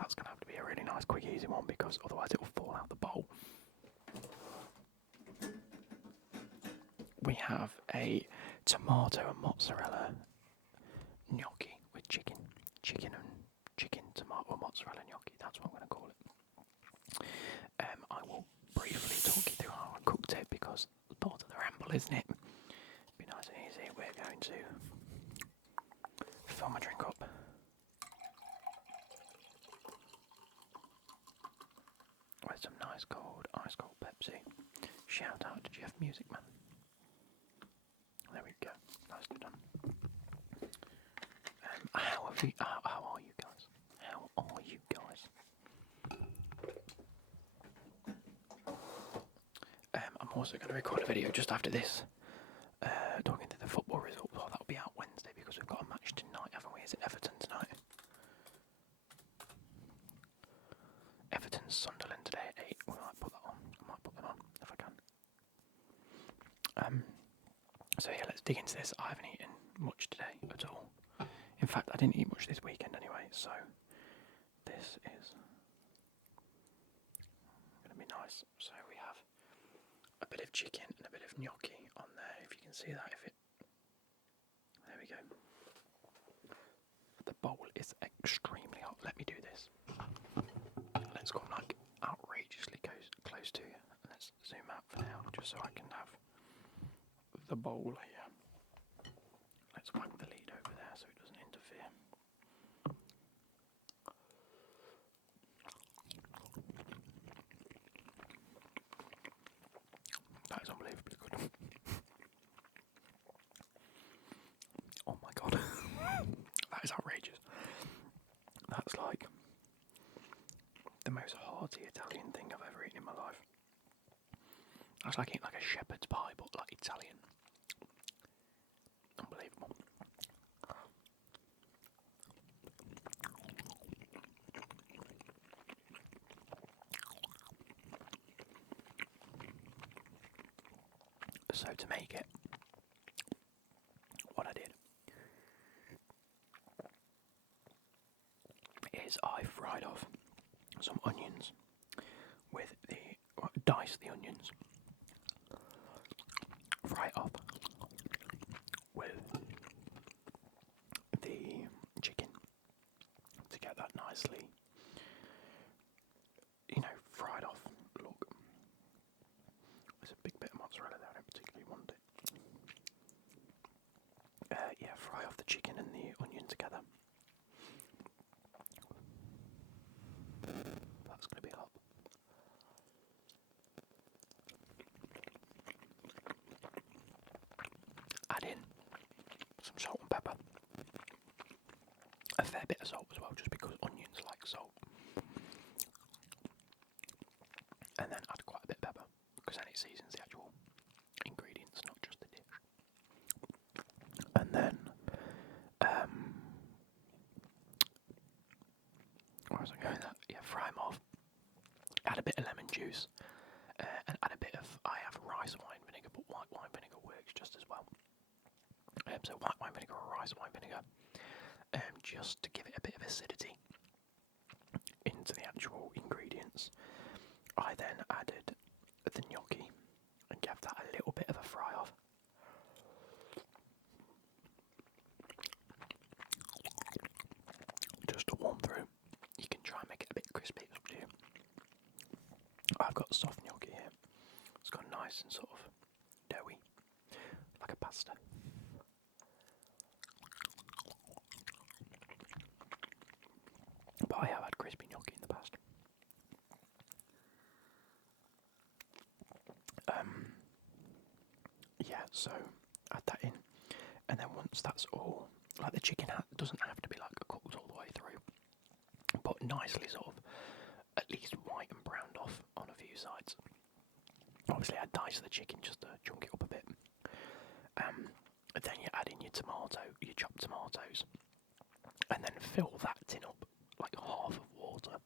That's going to have to be a really nice, quick, easy one because otherwise it will fall out the bowl. We have a tomato and mozzarella gnocchi with chicken and tomato mozzarella gnocchi. That's what I'm going to call it. I will briefly talk you through how I cooked it because it's part of the ramble, isn't it? Be nice and easy. We're going to fill my drink up. With some nice ice cold Pepsi. Shout out to Jeff Music Man. There we go. Nicely done. How are you guys? How are you guys? I'm also going to record a video just after this, talking to the football results. Well, that'll be out Wednesday because we've got a match tonight, haven't we? Is it Everton tonight? Everton's Sunderland today at 8. We might put that on. I might put them on if I can. So yeah, let's dig into this. I haven't eaten much today at all. In fact, I didn't eat much this weekend anyway, so this is going to be nice. So we have a bit of chicken and a bit of gnocchi on there, if you can see that. There we go. The bowl is extremely hot. Let me do this. Let's go like outrageously close to you. Let's zoom out for now, just so I can have the bowl here. Let's whack the lead over there so it doesn't interfere. That is unbelievably good. Oh my god. That is outrageous. That's like the most hearty Italian thing I've ever eaten in my life. That's like eating like a shepherd's pie, but like Italian. Unbelievable. So to make it, what I did is I fried off some onions with dice the onions, fry it up with the chicken to get that nicely, fried off look. There's a big bit of mozzarella there, I don't particularly want it. Yeah, fry off the chicken and the onion together. That's going to be hot. Add in some salt and pepper. A fair bit of salt as well, just because onions like salt. And then add quite a bit of pepper, because then it seasons the actual ingredients, not just the dish. And then, where was I going with that? Yeah, fry them off. Add a bit of lemon juice, and add a bit of, I have rice wine vinegar, but white wine vinegar works just as well. So white wine vinegar or rice wine vinegar, just to give it a bit of acidity into the actual ingredients. I then added the gnocchi and gave that a little bit of a fry off. Just to warm through. You can try and make it a bit crispy, it's up to you. I've got soft gnocchi here. It's got nice and sort of doughy, like a pasta. But I have had crispy gnocchi in the past. Yeah, so add that in, and then once that's all, like the chicken doesn't have to be like cooked all the way through, but nicely sort of at least white and browned off on a few sides. Obviously I dice the chicken just to chunk it up a bit. Then you add in your chopped tomatoes, and then fill that tin up like half of water,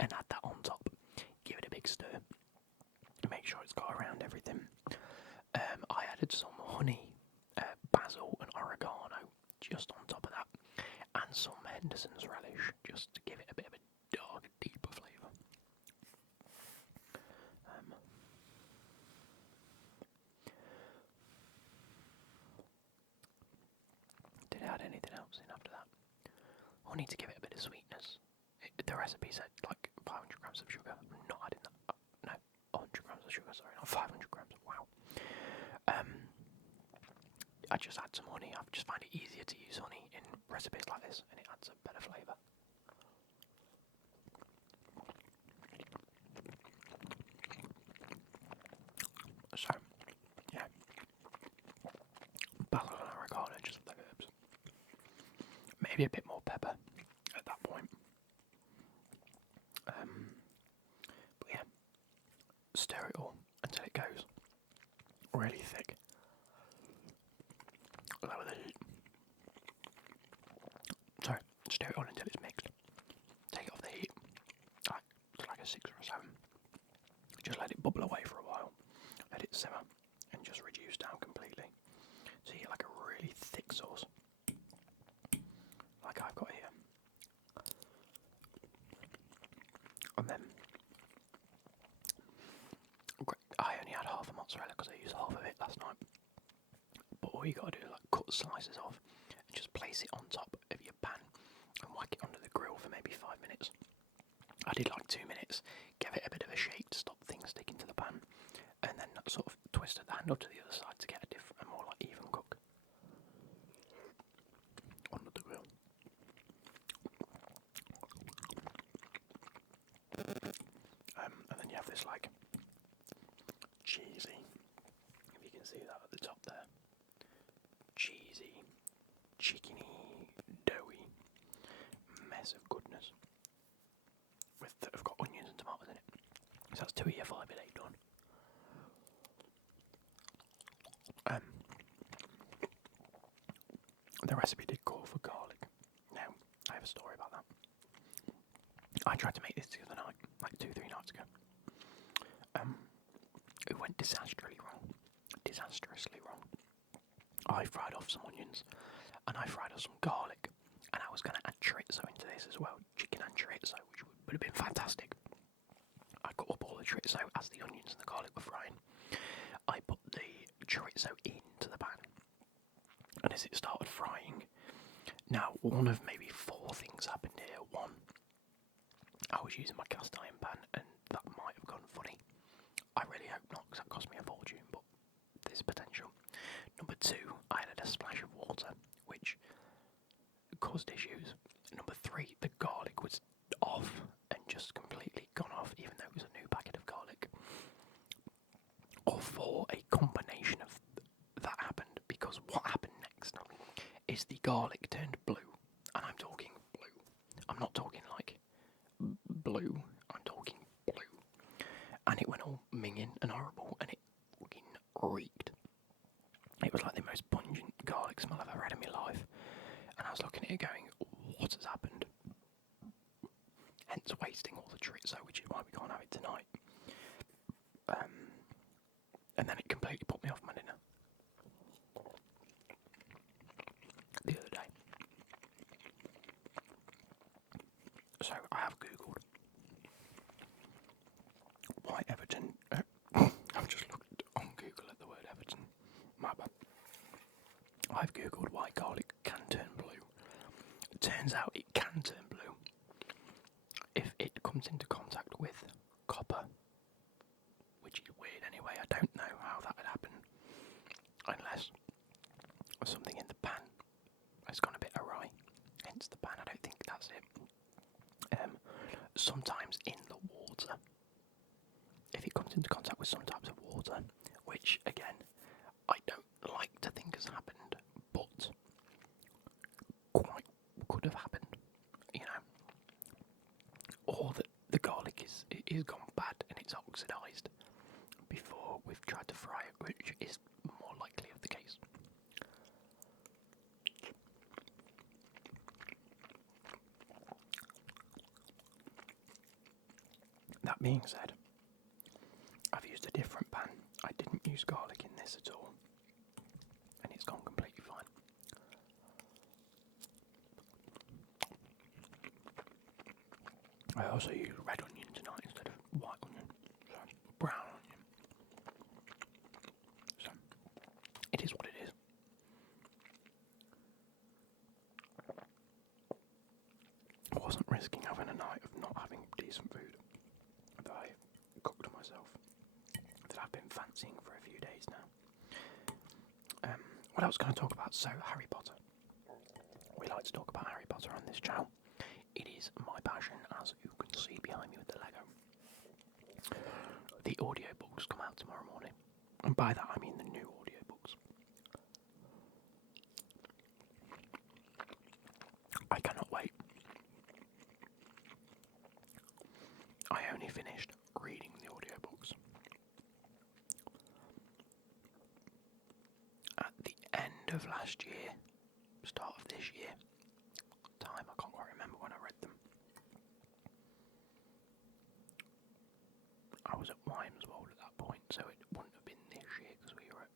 and add that on top. Give it a big stir. Make sure it's got around everything. I added some honey, basil and oregano just on top of that, and some Henderson's relish just to give it a bit of a dark like a deeper flavour. Did it add anything else in after that? I'll need to give it a bit of sweetness. The recipe said like 500 grams of sugar. I'm not adding that. No, 100 grams of sugar, sorry, not 500 grams. Wow. I just add some honey. I just find it easier to use honey in recipes like this, and it adds a better flavour. So, yeah. Basil and oregano, just like herbs. Maybe a bit more pepper at that point. But yeah, stir it all until it goes really thick. Lower the heat. Sorry, stir it all until it's mixed. Take it off the heat. It's like a 6 or a 7. Just let it bubble away for a while. Let it simmer and just reduce down completely. So you get like a really thick sauce. Like I've got here. And then I only had half a mozzarella because I used half of it last night. But all you got to do is like cut slices off and just place it on top of your pan and whack it onto the grill for maybe 5 minutes. I did like 2 minutes, give it a bit of a shake to stop things sticking to the pan, and then sort of twisted the handle to the other side to get a more like even cook onto the grill. And then you have this like cheesy, if you can see that at the top there, cheesy, chickeny, doughy mess of goodness that have got onions and tomatoes in it. So that's 2 of your 5 a day done. The recipe did call for garlic. Now, I have a story about that. I tried to make this the other night, like 2-3 nights ago. It went disastrously wrong. I fried off some onions, and I fried off some garlic, and I was going to add chorizo into this as well, chicken and chorizo, which would have been fantastic. I cut up all the chorizo as the onions and the garlic were frying. I put the chorizo into the pan, and as it started frying, now one of maybe 4 things happened here. One, I was using my cast iron pan, and that might have gone funny. I really hope not, because that cost me a fortune, but there's potential. Number 2, I added a splash of water, which caused issues. Number 3, the garlic was off and just completely gone off, even though it was a new packet of garlic. Or 4, a combination of that happened, because what happened next is the garlic turned blue, and I'm talking blue. I'm not talking like blue, I'm talking blue. And it went all minging and horrible, and it fucking reeked. It was like the most pungent garlic smell I've ever had in my life. And I was looking at it going, what has happened? Hence wasting all the chorizo, which is why we can't have it tonight. And then it completely put me off my dinner. The other day. So I have Googled why Everton... I've just looked on Google at the word Everton. My bad. I've Googled why garlic can turn blue. It turns out it can turn blue if it comes into contact with copper, which is weird anyway. I don't know how that would happen unless something in the pan has gone a bit awry. Hence the pan, I don't think that's it. Sometimes in the water, if it comes into contact with some types of water, which again I don't like to think has happened, but quite could have happened, you know, or that the garlic is gone bad and it's oxidised before we've tried to fry it, which is more likely of the case. That being said, I've used a different pan. I didn't use garlic in this at all, and it's gone completely fine. I also use red onion tonight instead of white onion, so brown onion. So it is what it is. I wasn't risking having a night of not having decent food that I cooked myself, that I've been fancying for a few days now. What else can I talk about? So, Harry Potter. We like to talk about Harry Potter on this channel. It is my passion, as you can see behind me with the Lego. The audiobooks come out tomorrow morning, and by that I mean the new audiobooks. I cannot wait. I only finished reading the audiobooks at the end of last year, start of this year. I can't quite remember when I read them. I was at Wymeswold at that point, so it wouldn't have been this year because we were at...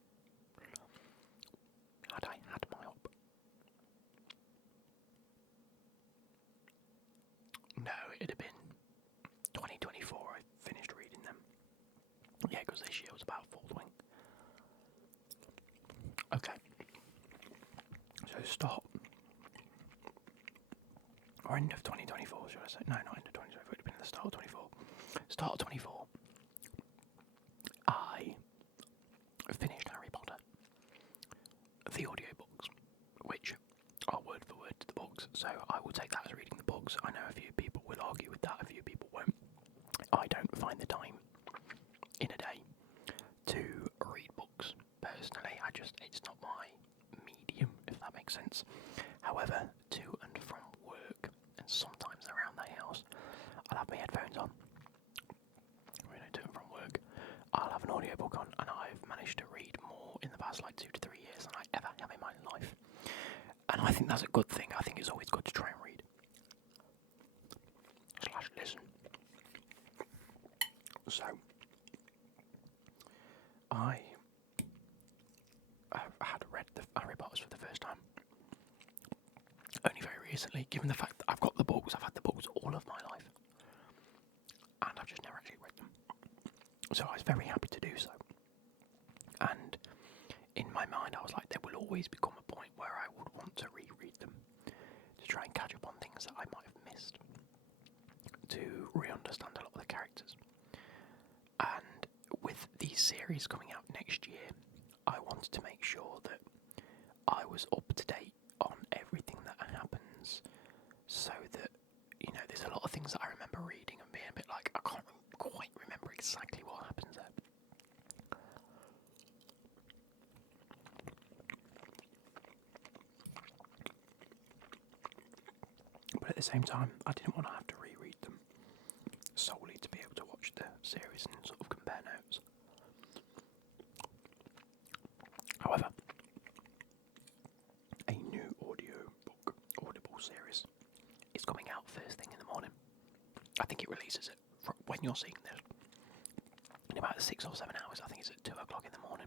Had I had my up? No, it'd have been 2024 I finished reading them. Yeah, because this year was about Foldwing. Okay. So start... Or end of 2024, should I say? No, not end of 2024, it would have been at the start of 24. Start of 24, I finished Harry Potter, the audiobooks, which are word for word to the books, so I will take that as reading the books. I know a few people will argue with that, a few people won't. I don't find the time in a day to read books, personally. It's not my medium, if that makes sense. However, to and from work, and sometimes around the house, I'll have my headphones on. To and from work, I'll have an audiobook on, and I've managed to read more in the past 2 to 3 years than I ever have in my life. And I think that's a good thing. I think it's always good to try and read. / listen. So, I had read the Harry Potters for the first time only very recently, given the fact that I've got the books. I've had the books all of my life, and I've just never actually read them. So I was very happy to do so. And in my mind, I was like, there will always become a point where I would want to reread them, to try and catch up on things that I might have missed, to re-understand a lot of the characters. And with the series coming out next year, I wanted to make sure that I was up to date on everything that happens, so that, there's a lot of things that I remember reading and being a bit like, I can't quite remember exactly what happens there. But at the same time, I didn't want to have to reread them solely to be able to watch the series and sort of compare notes. However, a new audible series is coming out first thing in the morning. I think it releases it when you're seeing this in about 6 or 7 hours. I think it's at 2 o'clock in the morning.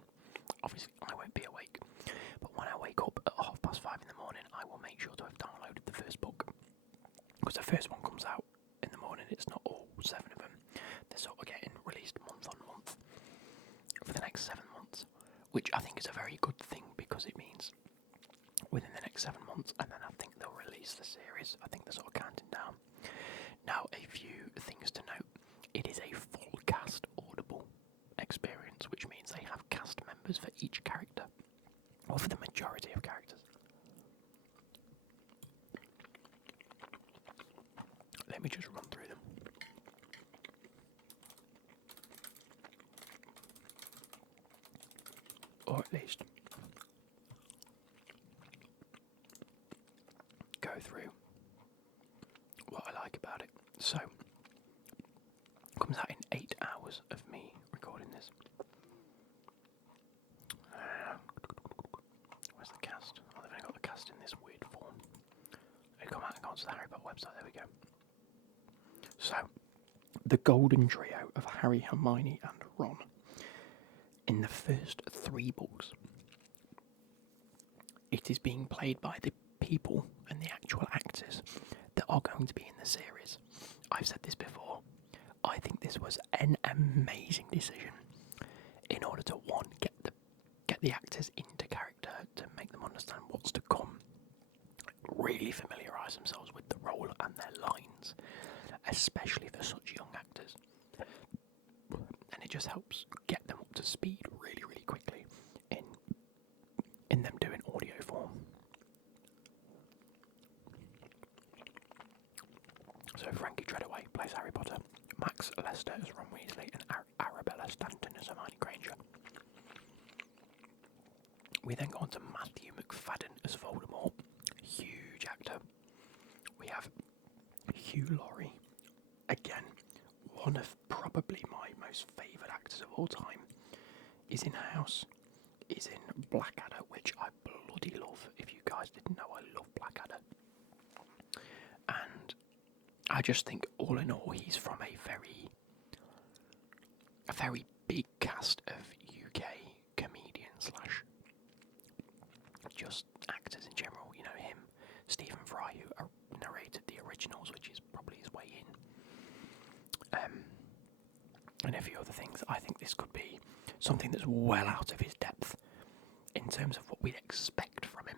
Obviously, I won't be awake, but when I wake up at 5:30 in the morning, I will make sure to have downloaded the first book, because the first one comes out in the morning. It's not all 7 of them. They're sort of getting released month on month for the next 7 months, which I think is a very good thing, because it means within the next 7 months, and then I think they'll release the series. I think they're sort of counting down. Now, a few things to note. It is a full cast audible experience, which means they have cast members for each character, or for the majority of characters. Let me just run through them. Or at least go through what I like about it. So, it comes out in 8 hours of me recording this. Where's the cast? Oh, they've only got the cast in this weird form. They come out and go onto the Harry Potter website. There we go. So, the golden trio of Harry, Hermione and Ron. In the first 3 books, it is being played by the people and the actual actors that are going to be in the series. I've said this before, I think this was an amazing decision in order to, one, get the actors into character, to make them understand what's to come, really familiarise themselves with the role and their lines, especially for such young actors. And it just helps get them up to speed really, really quickly in them doing audio form. So Frankie Treadaway plays Harry Potter, Max Lester as Ron Weasley, and Arabella Stanton as Hermione Granger. We then go on to Matthew McFadden as Voldemort, huge actor. We have Hugh Laurie, again, one of probably my most favoured actors of all time. He's in House, he's in Blackadder, which I bloody love. If you guys didn't know, I love Blackadder. And I just think, all in all, he's from a very big cast of UK comedians slash just actors in general. You know, him, Stephen Fry, who narrated the originals, which is probably his way in, and a few other things. I think this could be something that's well out of his depth in terms of what we'd expect from him.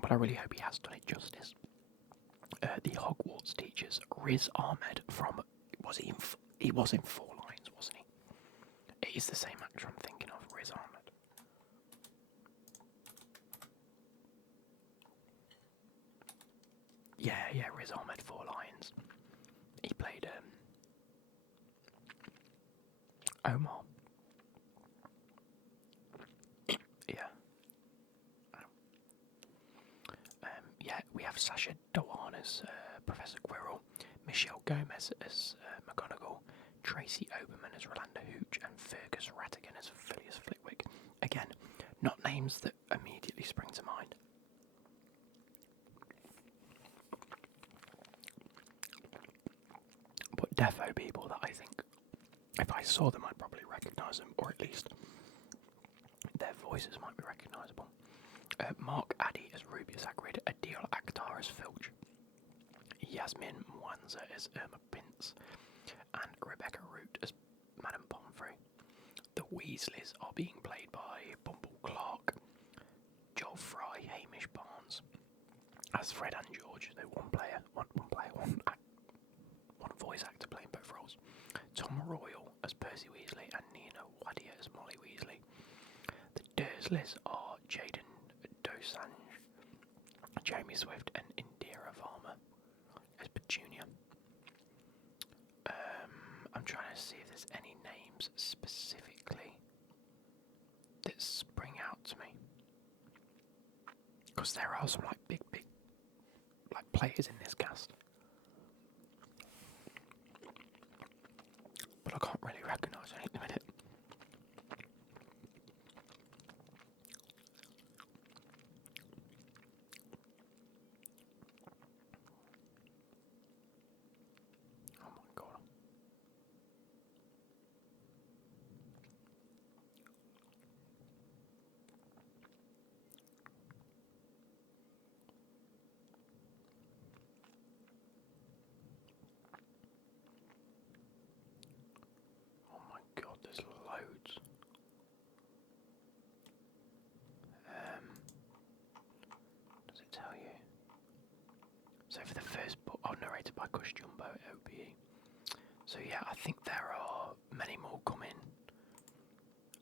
But I really hope he has done it justice. The Hogwarts teachers, Riz Ahmed from... he was in 4 Lines, wasn't he? It is the same actor I'm thinking of, Riz Ahmed. Yeah, Riz Ahmed, 4 Lions. He played Omar. Yeah. Yeah, we have Sacha Dhawan as Professor Quirrell, Michelle Gomez as McGonagall, Tracy Oberman as Rolanda Hooch, and Fergus Rattigan as Phileas Flitwick. Again, not names that immediately spring to mind. But defo people that I think, if I saw them, I'd probably recognise them, or at least their voices might be recognisable. Mark Addy as Rubius Hagrid, Adil Akhtar as Filch, Yasmin Mwanza as Irma Prince, and Rebecca Root as Madame Pomfrey. The Weasleys are being played by Bumble Clark, Joel Fry, Hamish Barnes as Fred and George. So one voice actor playing both roles. Tom Royal as Percy Weasley and Nina Wadia as Molly Weasley. The Dursleys are Jaden Dosanjh, Jamie Swift, and Indira Varma as Petunia. I'm trying to see if there's any names specifically that spring out to me, because there are some big players in this cast, but I can't really recognise any at the minute. Oh my god. Oh my god, there's loads. Does it tell you? So for the first book, narrated by Kush Jumbo at OBE. So yeah, I think there are many more coming.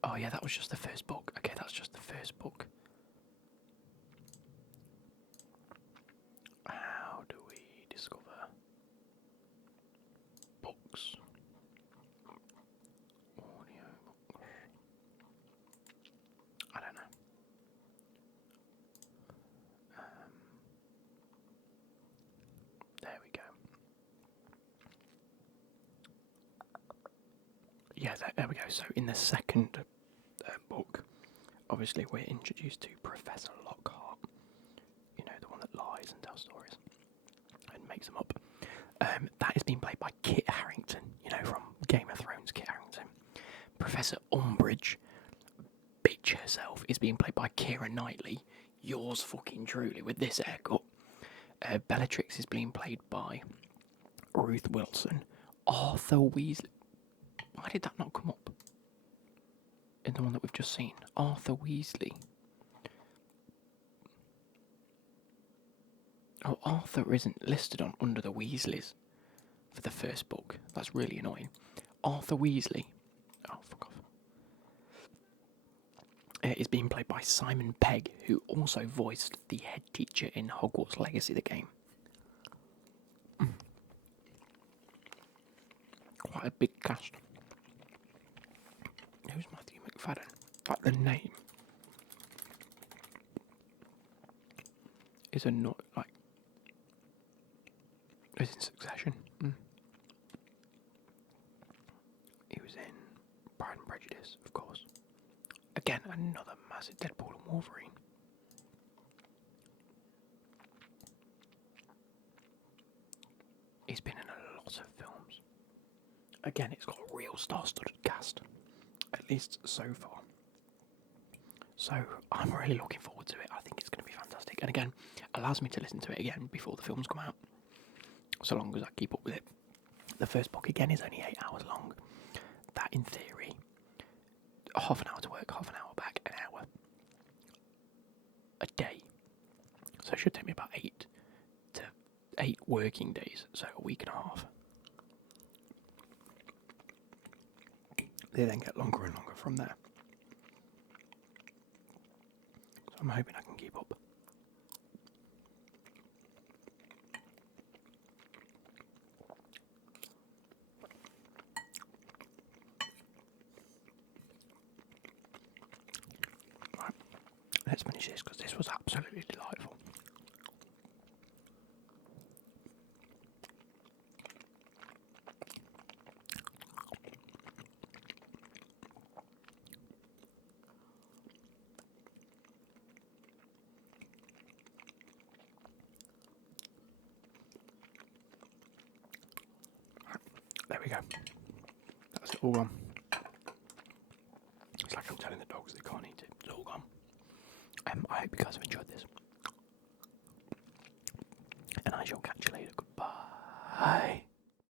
Oh yeah, that was just the first book. Okay, that's just the first book. How do we discover books? Audio books. I don't know. There we go. Yeah, there we go. So in the second book, obviously we're introduced to Professor Lockhart. You know, the one that lies and tells stories and makes them up. That is being played by Kit Harington, you know, from Game of Thrones, Kit Harington. Professor Umbridge, bitch herself, is being played by Keira Knightley, yours fucking truly, with this haircut. Bellatrix is being played by Ruth Wilson, Arthur Weasley. Why did that not come up in the one that we've just seen? Arthur Weasley. Oh, Arthur isn't listed on under the Weasleys for the first book. That's really annoying. Arthur Weasley. Oh, fuck off. Is being played by Simon Pegg, who also voiced the head teacher in Hogwarts Legacy, the game. Quite a big cast. Who's Matthew McFadden? Like the name is a not like is in Succession. He was in Pride and Prejudice, of course. Again, another massive Deadpool and Wolverine. He's been in a lot of films. Again, it's got a real star-studded cast, at least so far. So I'm really looking forward to it. I think it's going to be fantastic. And again, allows me to listen to it again before the films come out, so long as I keep up with it. The first book, again, is only 8 hours long. That, in theory, half an hour to work, half an hour back, an hour a day. So it should take me about 8 working days, so a week and a half. They then get longer and longer from there. So I'm hoping I can keep up. Right, let's finish this because this was absolutely delightful. There we go. That's it all gone. It's like I'm telling the dogs they can't eat it. It's all gone. I hope you guys have enjoyed this. And I shall catch you later. Goodbye.